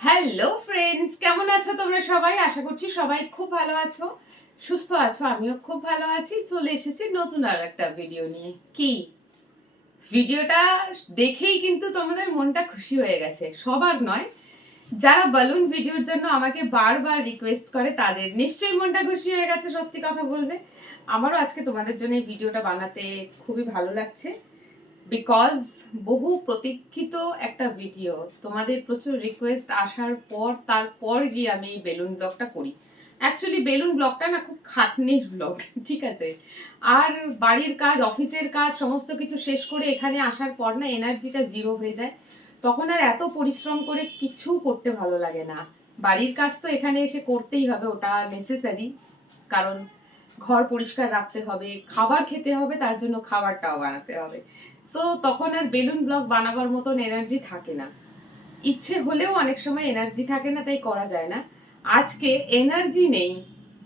Hello friends, কেমন আছো তোমরা সবাই? আশা করছি সবাই খুব ভালো আছো, সুস্থ আছো। আমিও খুব ভালো আছি। চলে এসেছি নতুন আর একটা ভিডিও নিয়ে। কি ভিডিওটা দেখেই কিন্তু তোমাদের মনটা খুশি হয়ে গেছে, সবার নয়। যারা বালুন ভিডিওর জন্য আমাকে বারবার রিকোয়েস্ট করে তাদের নিশ্চয়ই মনটা খুশি হয়ে গেছে। সত্যি কথা বলবে, আমারও আজকে তোমাদের জন্য এই ভিডিওটা বানাতে খুবই ভালো লাগছে। বিকজ বহু প্রতীক্ষিত একটা ভিডিও, তোমাদের প্রচুর রিকোয়েস্ট আসার পর তারপর গিয়ে আমি এই বেলুন ব্লগটা করি। অ্যাকচুয়ালি বেলুন ব্লগটা না খুব খাটনির ব্লগ, ঠিক আছে। আর বাড়ির কাজ, অফিসের কাজ সমস্ত কিছু শেষ করে এখানে আসার পর না এনার্জিটা জিরো হয়ে যায়। তখন আর এত পরিশ্রম করে কিছু করতে ভালো লাগে না। বাড়ির কাজ তো এখানে এসে করতেই হবে, ওটা নেসেসারি। কারণ ঘর পরিষ্কার রাখতে হবে, খাবার খেতে হবে, তার জন্য খাবারটাও বানাতে হবে। সো তখন আর বেলুন ব্লগ বানাবার মতন এনার্জি থাকে না। ইচ্ছে হলেও অনেক সময় এনার্জি থাকে না, তাই করা যায় না। আজকে এনার্জি নেই,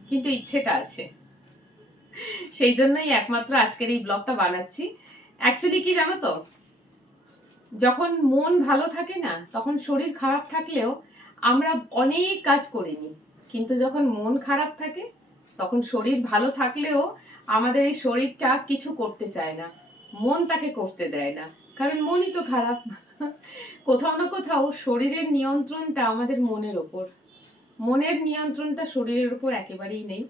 কিন্তু ইচ্ছেটা আছে। সেই জন্যই একমাত্র আজকের এই ব্লগটা বানাচ্ছি। অ্যাকচুয়ালি কি জানো তো, যখন মন ভালো থাকে না, তখন শরীর খারাপ থাকলেও আমরা অনেক কাজ করে নিই। কিন্তু যখন মন খারাপ থাকে, তখন শরীর ভালো থাকলেও আমাদের এই শরীরটা কিছু করতে চায় না, মন তাকে করতে দেয় না, কারণ মনই তো খারাপ। কোথাও না কোথাও শরীরের নিয়ন্ত্রণটা আমাদের মনের ওপর, মনের নিয়ন্ত্রণটা শরীরের উপর একেবারেই নেই।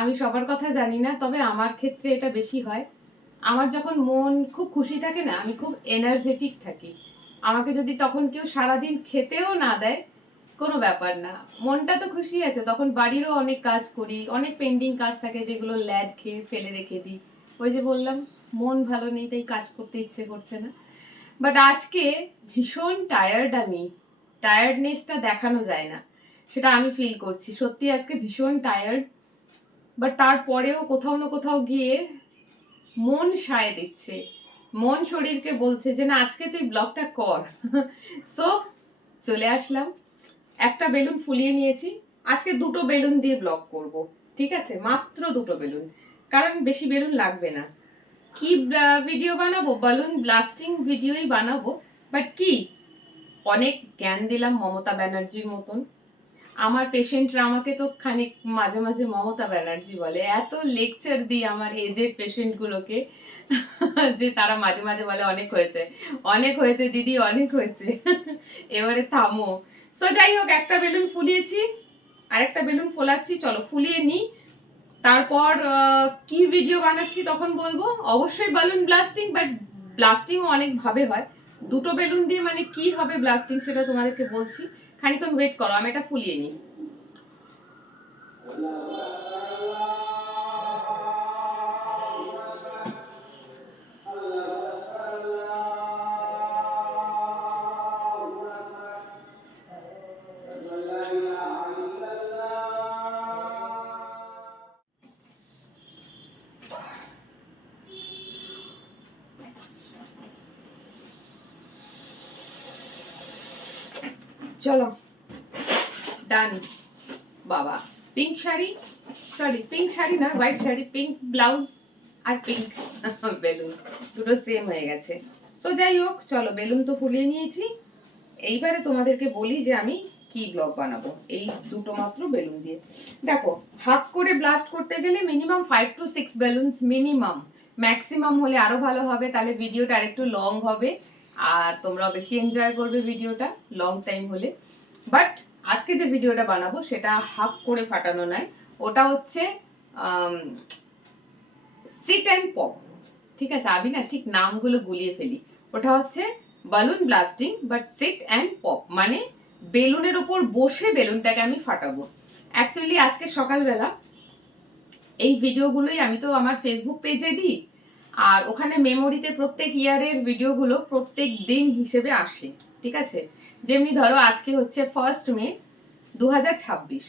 আমি সবার কথা জানি না, তবে আমার ক্ষেত্রে এটা বেশি হয়। আমার যখন মন খুব খুশি থাকে না, আমি খুব এনার্জেটিক থাকি। আমাকে যদি তখন কেউ সারাদিন খেতেও না দেয়, কোনো ব্যাপার না, মনটা তো খুশি আছে। তখন বাড়িরও অনেক কাজ করি, অনেক পেন্ডিং কাজ থাকে যেগুলো ল্যাদ খেয়ে ফেলে রেখে দিই। ওই যে বললাম, মন ভালো নেই তাই কাজ করতে ইচ্ছে করছে না। বাট আজকে ভীষণ টায়ার্ড আমি, টায়ার্ডনেসটা দেখানো যায় না, সেটা আমি ফিল করছি। সত্যি আজকে ভীষণ টায়ার্ড। বাট তারপরেও কোথাও না কোথাও গিয়ে মন সায় দিচ্ছে, মন শরীরকে বলছে যে না, আজকে তুই ব্লগটা কর। সো চলে আসলাম, একটা বেলুন ফুলিয়ে নিয়েছি। আজকে দুটো বেলুন দিয়ে ব্লগ করব, ঠিক আছে, মাত্র দুটো বেলুন, কারণ বেশি বেলুন লাগবে না। কি ভিডিও বানাবো? বালুন ব্লাস্টিং ভিডিওই বানাবো। বাট কি, অনেক জ্ঞান দিলাম মমতা ব্যানার্জির মতন। আমার পেশেন্টরা আমাকে তো খানিক মাঝে মাঝে মমতা ব্যানার্জি বলে, এত লেকচার দিই আমার এজেড পেশেন্ট গুলোকে যে তারা মাঝে মাঝে বলে অনেক হয়েছে, অনেক হয়েছে দিদি, অনেক হয়েছে, এবারে থামো। তো যাই হোক, একটা বেলুন ফুলিয়েছি, আরেকটা বেলুন ফোলাচ্ছি, চলো ফুলিয়ে নিই। তারপর কি ভিডিও বানাচ্ছি তখন বলবো। অবশ্যই বালুন ব্লাস্টিং, বাট ব্লাস্টিংও অনেক ভাবে হয়। দুটো বেলুন দিয়ে মানে কি হবে ব্লাস্টিং, সেটা তোমাদেরকে বলছি। খানিকক্ষণ ওয়েট করো, আমি এটা ফুলিয়ে নিই। চলো, ডান। বাবা, pink sari, sorry pink sari না, হোয়াইট শাড়ি, পিঙ্ক ব্লাউজ আর পিঙ্ক বেলুন, দুটো সেম হয়ে গেছে। সো যাই হোক, চলো বেলুন তো ফুলিয়ে নিয়েছি। এইবারে তোমাদেরকে বলি যে আমি কি ব্লগ বানাবো এই দুটো মাত্র বেলুন দিয়ে। দেখো, ভাগ করে ব্লাস্ট করতে গেলে minimum 5 to 6 balloons minimum, maximum হলে আরো ভালো হবে, তাহলে ভিডিওটা আরেকটু লং হবে আর তোমরা বেশি এনজয় করবে ভিডিওটা লং টাইম হলে। বাট আজকে যে ভিডিওটা বানাবো সেটা হাফ করে ফাটানো নয়, ওটা হচ্ছে সিট অ্যান্ড পপ, ঠিক আছে। আমি না ঠিক নামগুলো গুলিয়ে ফেলি। ওটা হচ্ছে balloon blasting but sit and pop, মানে বেলুনের উপর বসে বেলুনটাকে আমি ফাটাবো। অ্যাকচুয়ালি আজকে সকালবেলা এই ভিডিওগুলোই আমি তো আমার ফেসবুক পেজে দিই, আর ওখানে মেমোরিতে প্রত্যেক ইয়ারের ভিডিওগুলো প্রত্যেক দিন হিসেবে আসে, ঠিক আছে। যেমনি ধরো আজকে হচ্ছে 1 মে 2026,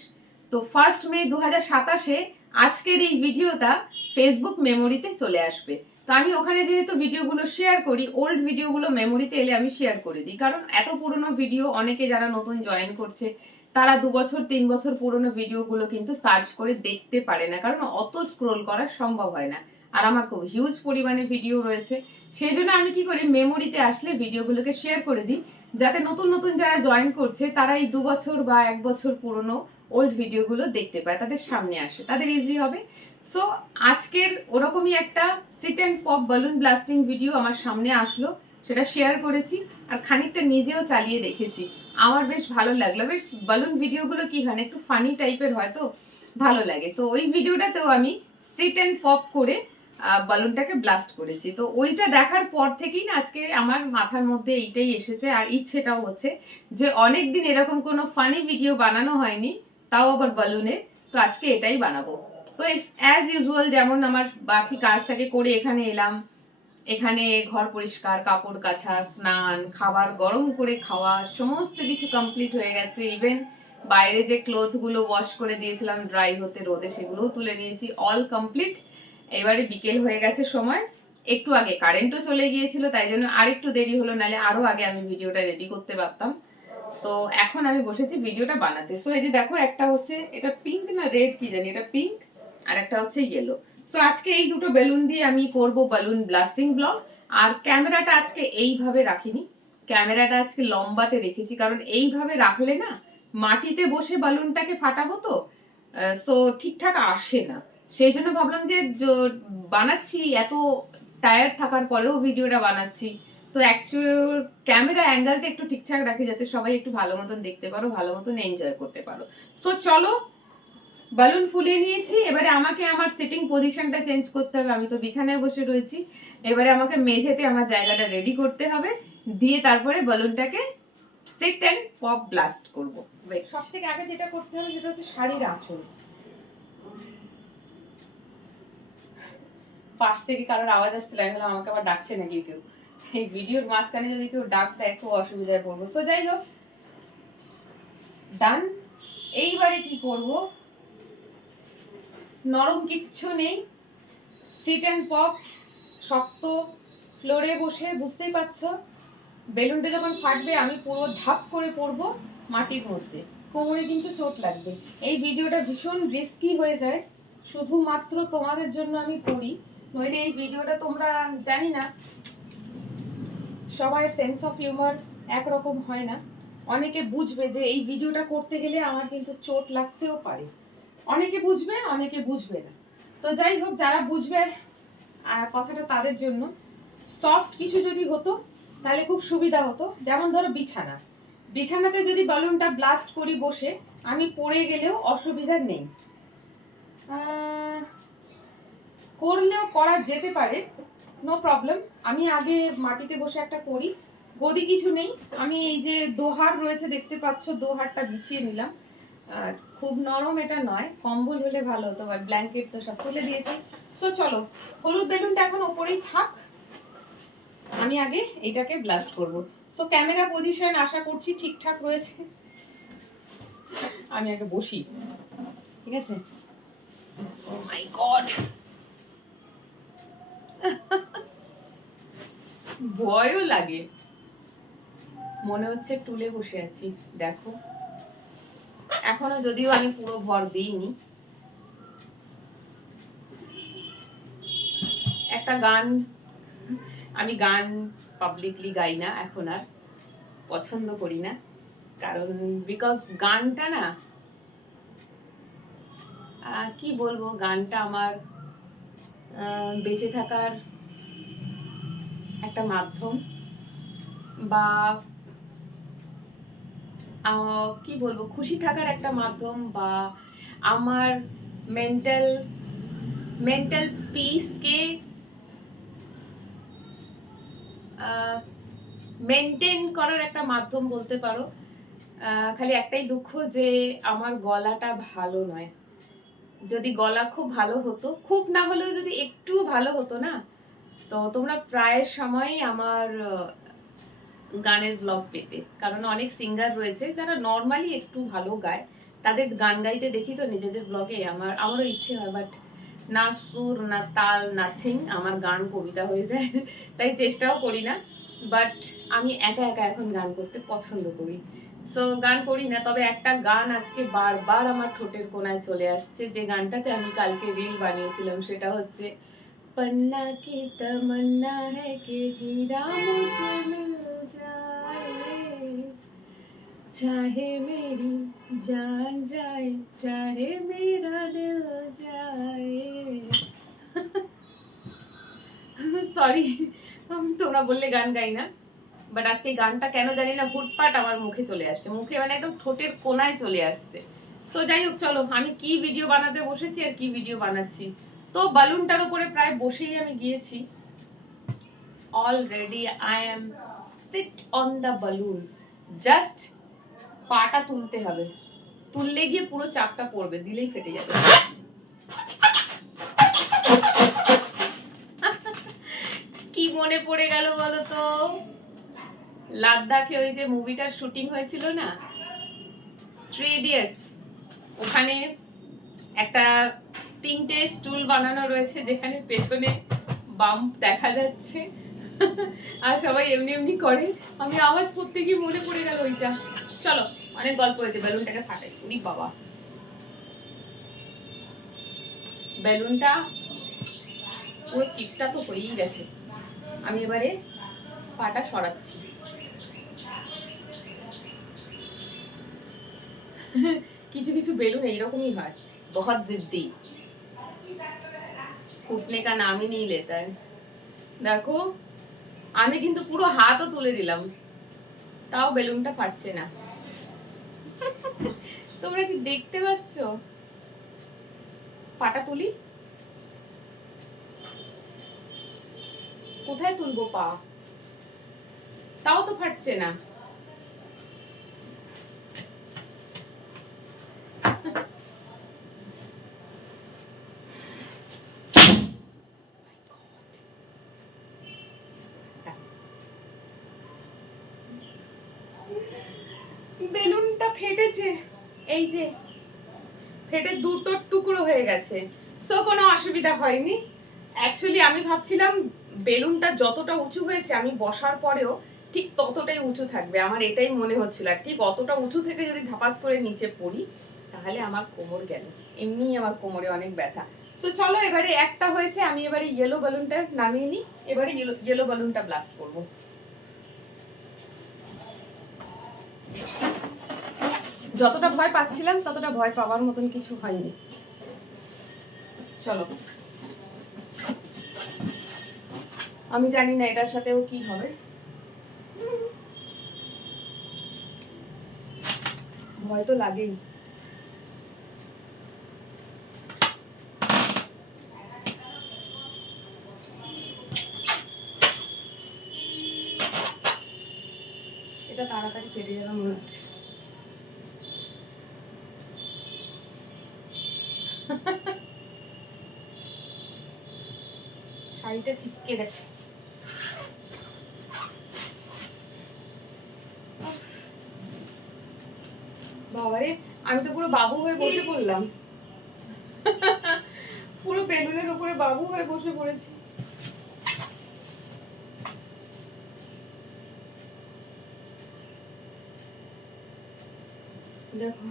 তো 1 মে 2027 আজকের এই ভিডিওটা ফেসবুক মেমোরিতে চলে আসবে। তো আমি ওখানে যেহেতু ভিডিওগুলো শেয়ার করি, ওল্ড ভিডিওগুলো মেমোরিতে এলে আমি শেয়ার করে দিই, কারণ এত পুরনো ভিডিও অনেকে যারা নতুন জয়েন করছে তারা 2 বছর 3 বছর পুরনো ভিডিওগুলো কিন্তু সার্চ করে দেখতে পারে না, কারণ অত স্ক্রোল করা সম্ভব হয় না। আর আমার খুব হিউজ পরিমাণে ভিডিও রয়েছে, সেই জন্য আমি কি করি, মেমোরিতে আসলে ভিডিওগুলোকে শেয়ার করে দিই, যাতে নতুন নতুন যারা জয়েন করছে তারা এই 2 বছর বা 1 বছর পুরনো ওল্ড ভিডিওগুলো দেখতে পায়, তাদের সামনে আসে, তাদের ইজি হবে। সো আজকের ওরকমই একটা sit and pop balloon blasting video আমার সামনে আসলো, সেটা শেয়ার করেছি আর খানিকটা নিজেও চালিয়ে দেখেছি। আমার বেশ ভালো লাগলো। বেশ বালুন ভিডিওগুলো কি হয়, একটু ফানি টাইপের হয়, তো ভালো লাগে। তো ওই ভিডিওটাতেও আমি সিট অ্যান্ড পপ করে বালুনটাকে ব্লাস্ট করেছি। তো ওইটা দেখার পর থেকেই না আজকে আমার মাথার মধ্যে এইটাই এসেছে, আর ইচ্ছেটাও হচ্ছে যে অনেকদিন এরকম কোনো ফানি ভিডিও বানানো হয়নি, তাও আবার বালুনের। তো আজকে এটাই বানাবো। তো অ্যাজ ইউজুয়াল যেমন আমার বাকি কাজ থাকে করে এখানে এলাম, এখানে ঘর পরিষ্কার, কাপড় কাচা, স্নান, খাবার গরম করে খাওয়া, সমস্ত কিছু কমপ্লিট হয়ে গেছে। ইভেন বাইরে যে ক্লোথ গুলো ওয়াশ করে দিয়েছিলাম ড্রাই হতে রোদে, সেগুলোও তুলে নিয়েছি, অল কমপ্লিট। এবারে বিকেল হয়ে গেছে সময়, একটু আগে কারেন্টও চলে গিয়েছিল, তাই জন্য আরেকটু দেরি হলো, নালে আরো আগে আমি ভিডিওটা রেডি করতে পারতাম। তো এখন আমি বসেছি ভিডিওটা বানাতে। সো এই যে দেখো, একটা হচ্ছে এটা পিঙ্ক না রেড কি জানি, এটা পিঙ্ক, আর একটা হচ্ছে ইয়েলো। সো আজকে এই দুটো বেলুন দিয়ে আমি করব বালুন ব্লাস্টিং ব্লগ। আর ক্যামেরাটা আজকে এইভাবে রাখিনি, ক্যামেরাটা আজকে লম্বাতে রেখেছি, কারণ এইভাবে রাখলে না মাটিতে বসে বালুনটাকে ফাটাবো, তো সো ঠিকঠাক আসে না। সেই জন্য ভাবলাম যে বানাচ্ছি, এত টায়ার্ড থাকার পরেও ভিডিওটা বানাচ্ছি, তো অ্যাকচুয়াল ক্যামেরা অ্যাঙ্গেলটা একটু ঠিকঠাক রাখি, যাতে সবাই একটু ভালো মতন দেখতে পারো, ভালো মতন এনজয় করতে পারো। সো চলো, বালুন ফুলিয়ে নিয়েছি, এবারে আমাকে আমার সিটিং পজিশনটা চেঞ্জ করতে হবে। আমি তো বিছানায় বসে রয়েছি, এবারে আমাকে মেঝেতে আমার জায়গাটা রেডি করতে হবে, দিয়ে তারপরে বালুনটাকে সিট অ্যান্ড পপ ব্লাস্ট করবো। সব থেকে আগে যেটা করতে হবে সেটা হচ্ছে শাড়ির আঁচল। পাশ থেকে কারোর আওয়াজ আসছিল, আমি ভাবলাম আমাকে আবার ডাকছে নাকি কেউ। এই ভিডিওর মাঝখানে যদি কেউ ডাক দেয় খুব অসুবিধায় পড়বো। সো যাই হোক, ডান। এইবারে কি করব, নরম কিচ্ছু নেই, সিট অ্যান্ড পপ, শক্ত ফ্লোরে বসে, বুঝতেই পারছো বেলুনটা যখন ফাটবে আমি পুরো ধাপ করে পড়বো মাটির মধ্যে, কোমরে কিন্তু চোট লাগবে। এই ভিডিওটা ভীষণ রিস্কি হয়ে যায়, শুধুমাত্র তোমাদের জন্য আমি করি, নইলে এই ভিডিওটা তোমরা, জানি না সবার সেন্স অফ হিউমার একরকম হয় না। অনেকে বুঝবে যে এই ভিডিওটা করতে গেলে আমার কিন্তু চোট লাগতেও পারে, অনেকে বুঝবে অনেকে বুঝবে না। তো যাই হোক, যারা বুঝবে কথাটা তাদের জন্য। সফট কিছু যদি হতো তাহলে খুব সুবিধা হতো, যেমন ধরো বিছানাতে যদি বালুনটা ব্লাস্ট করি বসে, আমি পড়ে গেলেও অসুবিধা নেই, করলেও করা যেতে পারে, নো প্রবলেম। আমি আগে মাটিতে বসে একটা করি, গদি কিছু নেই, আমি এই যে দোহার রয়েছে দেখতে পাচ্ছ, দোহারটা বিছিয়ে নিলাম। খুব নরম এটা নয়, কম্বল হলে ভালো হতো, আর ব্ল্যাঙ্কেট তো সব তুলে দিয়েছি। সো চলো, হলুদ বেলুনটা এখন ওপরেই থাক, আমি আগে এটাকে ব্লাস্ট করব। সো ক্যামেরা পজিশন আশা করছি ঠিকঠাক রয়েছে, আমি আগে বসি, ঠিক আছে। ও মাই গড, ভয়ও লাগে, মনে হচ্ছে টুলে বসে আছি। দেখো এখনো যদিও আমি পুরো ভর দিইনি। একটা গান, আমি গান পাবলিকলি গাই না এখন, আর পছন্দ করি না, কারণ বিকজ গানটা না, কি বলবো, গানটা আমার বেঁচে থাকার একটা মাধ্যম, বা কি বলবো, খুশি থাকার একটা মাধ্যম, বা আমার মেন্টাল পিসকে মেনটেন করার একটা মাধ্যম বলতে পারো। খালি একটাই দুঃখ যে আমার গলাটা ভালো নয়, যদি গলা খুব ভালো হতো, খুব না হলেও যদি একটু ভালো হতো না, তো তোমরা প্রায় সময় আমার গানের ব্লগ পেতে। কারণ অনেক সিঙ্গার রয়েছে যারা নর্মালি একটু ভালো গায়, তাদের গান গাইতে দেখি তো নিজেদের ব্লগে, আমারও ইচ্ছে হয়, বাট না সুর না তাল নাথিং, আমার গান কবিতা হয়ে যায়, তাই চেষ্টাও করি না। বাট আমি একা একা এখন গান করতে পছন্দ করি, সো গান করি না। তবে একটা গান আজকে বারবার আমার ঠোঁটের কোনায় চলে আসছে, যে গানটাতে আমি কালকে রিল বানিয়েছিলাম, সেটা হচ্ছে पन्ना की तमन्ना है कि हीरा मुझे मिल जाए, चाहे मेरी जान जाए चाहे मेरा दिल जाए সরি তোমরা বললে গান গাই না, বাট আজকে গানটা কেন জানি না হুটপাট আমার মুখে চলে আসছে, মুখে মানে একদম ঠোঁটের কোনায় চলে আসছে। সো যাই হোক, চলো আমি কি ভিডিও বানাতে বসেছি আর কি ভিডিও বানাচ্ছি। তো বালুনটার উপরে প্রায় বসেই আমি গিয়েছি already. I am sit on the balloon, just পাটা তুলতে হবে, তুললে গিয়ে পুরো চাপটা পড়বে, দিলেই ফেটে যাবে। কি মনে পড়ে গেল বলো তো, লাদাখে ওই যে মুভিটার শুটিং হয়েছিল না, 3 ইডিয়টস, ওখানে একটা 3টে স্টুল বানানো রয়েছে যেখানে পেছনে বাম্প দেখা যাচ্ছে আর সবাই এমনি এমনি করে, আমি আওয়াজ করতে গিয়ে মনে পড়ে গেল ওইটা। চলো অনেক গল্প হয়েছে, বেলুনটাকে ফাটাই। উরি বাবা, বেলুনটা পুরো চিপটা তো হয়েই গেছে, আমি এবারে পাটা সরাচ্ছি। কিছু কিছু বেলুন এইরকমই হয়, बहुत जिद्दी, फूटने का नाम ही नहीं लेता है। দেখো আমি কিন্তু পুরো হাতও তুলে দিলাম, তাও বেলুনটা ফাটছে না। তোমরা কি দেখতে পাচ্ছ? পাটা তুলি, কোথায় তুলবো পা, তাও তো ফাটছে না। বেলুনটা ফেটেছে, এই যে ফেটে দুটো টুকরো হয়ে গেছে। সো কোনো অসুবিধা হয়নি। অ্যাকচুয়ালি আমি ভাবছিলাম বেলুনটা যতটা উঁচু হয়েছে আমি বসার পরেও ঠিক ততটাই উঁচু থাকবে, আমার এটাই মনে হচ্ছিল। আর ঠিক অতটা উঁচু থেকে যদি ধাপাস করে নিচে পড়ি তাহলে আমার কোমর গেল, এমনিই আমার কোমরে অনেক ব্যথা। তো চলো এবারে একটা হয়েছে, আমি এবারে ইয়েলো বেলুনটা নামিয়ে নিই, এবারে ইয়েলো বেলুনটা ব্লাস্ট করবো। যতটা ভয় পাচ্ছিলাম ততটা ভয় পাওয়ার মতন কিছু হয়নি। চলো, আমি জানি না এটার সাথেও কি হবে, ভয় তো লাগেই। এটা তাড়াতাড়ি ফেটে যাবে মনে হচ্ছে। শাড়িটা চিপকে গেছে। বাবারে, আমি তো পুরো বাবু হয়ে বসে পড়লাম, পুরো বেলুনের উপরে বাবু হয়ে বসে পড়েছি। দেখো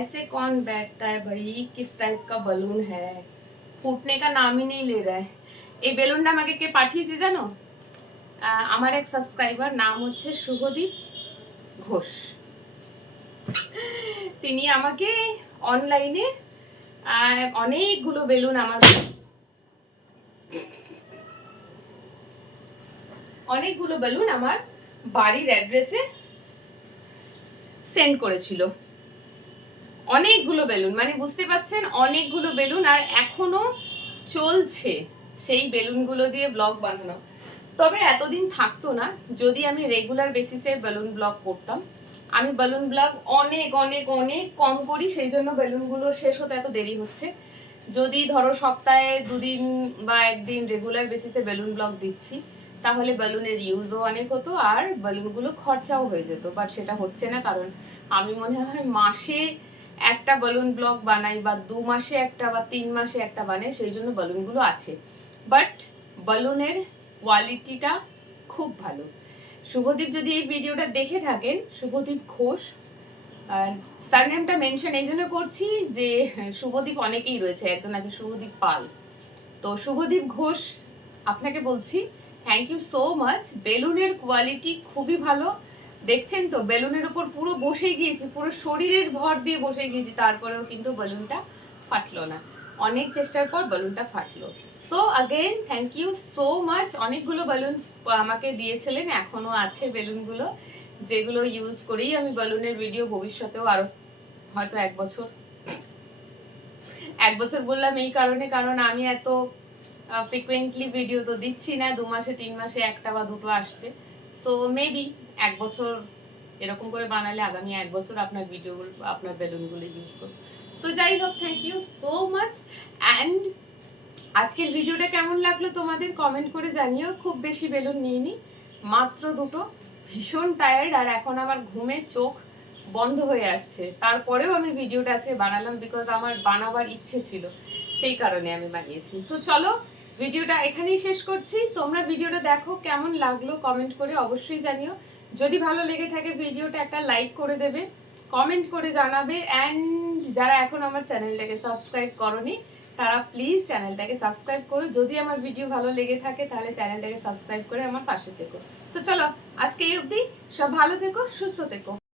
ऐसे कौन बैठता है भाई, किस टाइप का बलून है, फूटने का नाम ही नहीं ले रहा है। এই বেলুনটা আমাকে কে পাঠিয়েছে জানো? আমার এক সাবস্ক্রাইবার, নাম হচ্ছে শুভদীপ ঘোষ। তিনি আমাকে অনলাইনে অনেকগুলো বেলুন আমার বাড়ির অ্যাড্রেসে সেন্ড করেছিল। অনেকগুলো বেলুন, মানে বুঝতে পারছেন অনেকগুলো বেলুন, আর এখনো চলছে সেই বেলুনগুলো দিয়ে ব্লগ বানানো। তবে এতদিন থাকতো না যদি আমি রেগুলার বেসিসে বেলুন ব্লগ করতাম। আমি বেলুন ব্লগ অনেক অনেক অনেক কম করি, সেই জন্য বেলুনগুলো শেষ হতে এত দেরি হচ্ছে। যদি ধরো সপ্তাহে 2 দিন বা 1 দিন রেগুলার বেসিসে বেলুন ব্লগ দিচ্ছি তাহলে বেলুনের ইউজও অনেক হতো আর বেলুনগুলো খরচাও হয়ে যেত, বাট সেটা হচ্ছে না। কারণ আমি মনে হয় মাসে একটা বেলুন ব্লগ বানাই, বা 2 মাসে একটা, বা 3 মাসে একটা বানাই, সেই জন্য বেলুনগুলো আছে। বাট বেলুনের কোয়ালিটিটা খুব ভালো। শুভদীপ যদি এই ভিডিওটা দেখে থাকেন, শুভদীপ ঘোষ, আর সারনেমটা মেনশন এই জন্য করছি যে শুভদীপ অনেকেই রয়েছে, একজন আছে শুভদীপ পাল, তো শুভদীপ ঘোষ আপনাকে বলছি থ্যাংক ইউ সো মাচ। বেলুনের কোয়ালিটি খুবই ভালো, দেখছেন তো বেলুনের উপর পুরো বসে গিয়েছি, পুরো শরীরের ভর দিয়ে বসে গিয়েছি, তারপরেও কিন্তু বেলুনটা ফাটলো না, অনেক চেষ্টার পর বেলুনটা ফাটলো। So again thank you so much. অনেকগুলো বেলুন আমাকে দিয়েছিলেন, এখনো আছে বেলুনগুলো, যেগুলো ইউজ করেই আমি বেলুনের ভিডিও ভবিষ্যতেও আরো হয়তো এক বছর বললাম এই কারণে, কারণ আমি এত ফ্রিকুয়েন্টলি ভিডিও তো দিচ্ছি না, 2 মাসে 3 মাসে একটা বা দুটো আসছে। সো মেবি 1 বছর এরকম করে বানালে আগামী 1 বছর আপনার ভিডিওগুলো, আপনার বেলুনগুলো ইউজ করব। সো যাই হোক, thank you so much. And আজকের ভিডিওটা কেমন লাগলো তোমাদের কমেন্ট করে জানিও। খুব বেশি বেলুন নিইনি, মাত্র দুটো। ভীষণ টায়ার্ড, আর এখন আমার ঘুমে চোখ বন্ধ হয়ে আসছে, তারপরেও আমি ভিডিওটা আজকে বানালাম বিকজ আমার বানাবার ইচ্ছে ছিল, সেই কারণে আমি বানিয়েছি। তো চলো ভিডিওটা এখানেই শেষ করছি। তোমরা ভিডিওটা দেখো, কেমন লাগলো কমেন্ট করে অবশ্যই জানিও। যদি ভালো লেগে থাকে ভিডিওটা একটা লাইক করে দেবে, কমেন্ট করে জানাবে। অ্যান্ড যারা এখন আমার চ্যানেলটাকে সাবস্ক্রাইব করোনি তারা প্লিজ চ্যানেলটাকে সাবস্ক্রাইব করো। যদি আমার ভিডিও ভালো লেগে থাকে তাহলে চ্যানেলটাকে সাবস্ক্রাইব করে আমার পাশে থেকো। তো চলো আজকে এই অবধি, সব ভালো থেকো, সুস্থ থেকো।